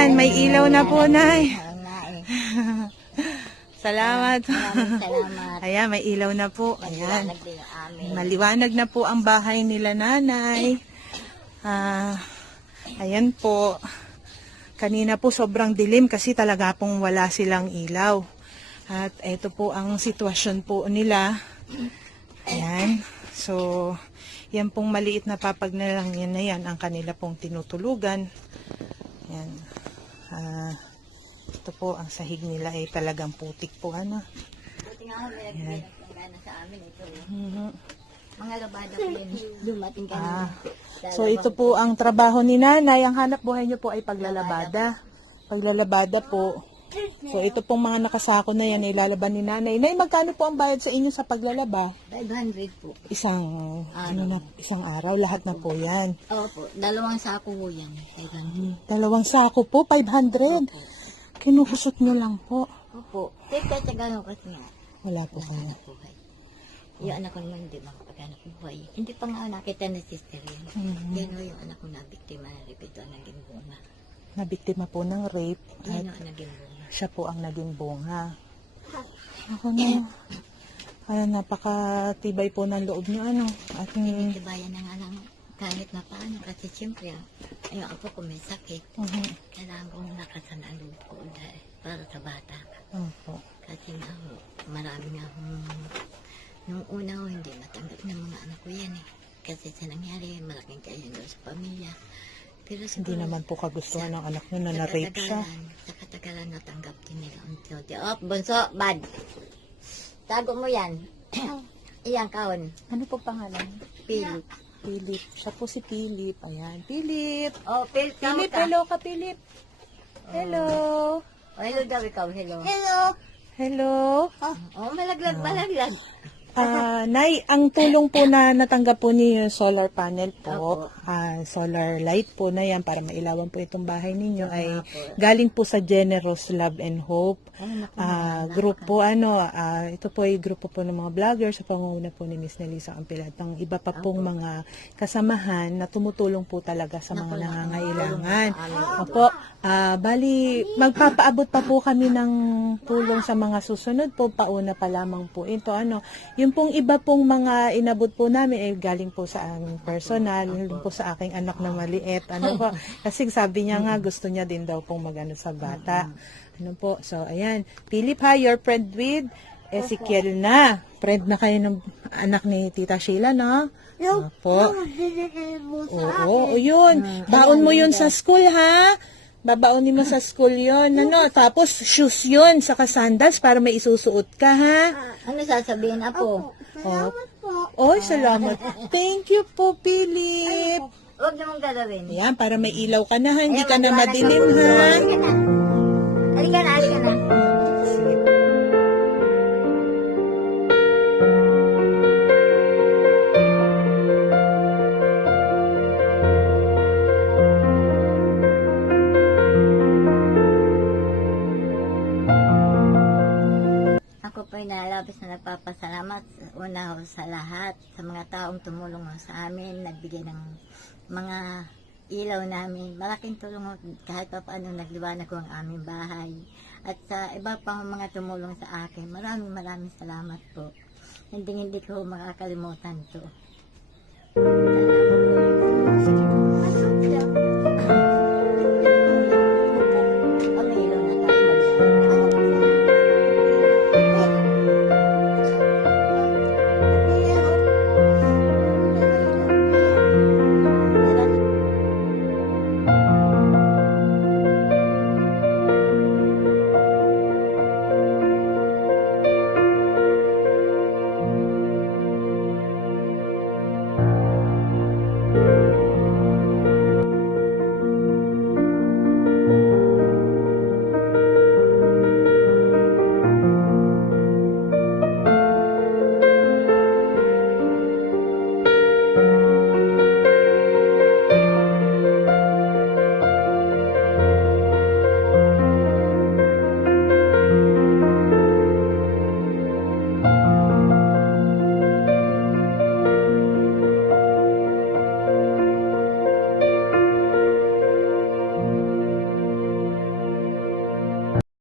Ayan, may ilaw na po, Nay. Oo nga eh. Salamat. Maraming salamat. Ayan, may ilaw na po. Ayan. Maliwanag din yung amin. Maliwanag na po ang bahay nila, Nanay. Ayan po. Kanina po sobrang dilim kasi talaga pong wala silang ilaw. At ito po ang sitwasyon po nila. Ayan. So, yan pong maliit na papag na lang yan na yan ang kanila pong tinutulugan. Ayan. Ito po, ang sahig nila ay talagang putik po. Ano? Buti nga ako, may nagpagana sa amin ito. Mhm. Mga labada ko yun, dumating kanina. So ito po ang trabaho ni Nanay. Ang hanap buhay niyo po ay paglalabada. Paglalabada po. So ito pong mga nakasako na yan ay lalaban ni Nanay. Nay, magkano po ang bayad sa inyo sa paglalaba? 500 po. Isang araw, lahat na po yan. Opo, 2 sako po yan. 500. 2 sako po, 500. Kinukusot niyo lang po. Opo, kahit gano'n kasi nga. Wala po kayo. Hanap buhay. Yung anak ko naman hindi makapaghanap buhay. Hindi pa nga nakita na sister yan. Yan o yung anak ko na biktima na rape. Ito ang naging bunga. Nabiktima po ng rape. At Yan ang naging bunga. siya po ang naging bunga. Ako na. Kaya napakatibay po ng loob niyo. Ano? Ating... Tibayan na nga lang kahit na paano. Kasi siyempre, yung apo ko may sakit. Kailangan kong nakasan ang loob ko dahil para sa bata. Opo. Kasi nga ho, marami nga hong... Nung una ho, hindi matanggap ng mga anak ko yan eh. Kasi sa nangyari, malaking kayo doon sa pamilya. Pero Hindi naman po kagustuhan ng anak niyo na na-rape siya. Sa katagalan, natanggap din nila. Unti-unti. Oh, bunso, bad. Tago mo yan. Iyang kaon. Ano po pangalan? Philip. Philip. Siya po si Philip. Ayan. Philip. Oh, Philip, Philip, hello ka, Philip. Hello. Oh, hello daw ikaw, hello. Hello. Oh, malaglag. Nay, ang tulong po na natanggap po niyo yung solar panel po, solar light po na yan para mailawan po itong bahay ninyo ay galing po sa Generous Love and Hope group po. Ito po ay grupo po ng mga vlogger sa pangunguna po ni Miss Nelisa Campilat ng iba pa pong mga kasamahan na tumutulong po talaga sa mga nangangailangan. Opo, bali magpapaabot pa po kami ng tulong sa mga susunod po, pauna pa lamang po ito. Yung pong iba pong mga inabot po namin ay galing po sa aming personal, yung po sa aking anak na maliit. Po, kasi sabi niya nga gusto niya din daw pong magano sa bata. So ayan, Philip ha, you're friend with Ezekiel na. Friend na kayo ng anak ni Tita Sheila, no? Opo. Oo, yun. Baon mo yun sa school, ha? Babaonin mo sa school yun. Tapos shoes yun, saka sandals para may isusuot ka, ha? Ano sasabihin, apo? Oy, salamat. Thank you po, Philip. Huwag namang gagawin. Ayan, para may ilaw ka na, ha? Hindi ka na madilim, ha? Halika na. Ako po'y nalabas na nagpapasalamat una sa lahat, sa mga taong tumulong sa amin, nagbigay ng mga ilaw namin. Malaking tulong kahit pa paano nagliwanag ko ang aming bahay. At sa iba pang mga tumulong sa akin, maraming salamat po. Hindi ko makakalimutan to.